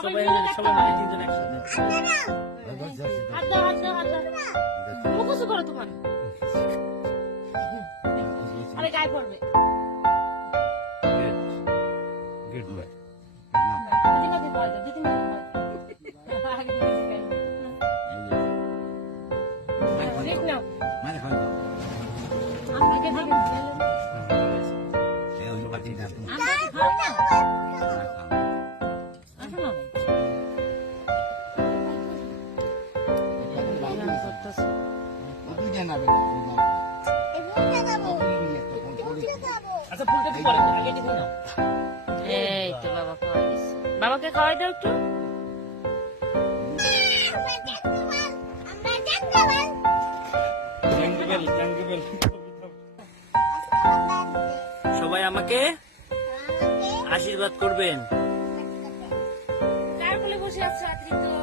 সবাই মিলে তিনজন একসাথে হাত দাও হাত দাও হাত দাও মুখোশ করো তোমার আরে গায়ে পড়বে গুড বয় দিদিমাকে খাওয়া দাও দিদিমাকে খাওয়া দাও আগে দিদিমাকে খাই দেখ নাও মানে খাওয়া দাও আমাকে দিবেন এই ওই বাটি না আমাকে খাও না আসো না আচ্ছা ফুলটা কি করে আগে দিদি না এই তো বাবা খাওয়াই দিচ্ছে বাবাকে খাওয়াই দাও একটু জঙ্গল সবাই আমাকে আশীর্বাদ করবেন কার কোলে বসে আছে আত্রিত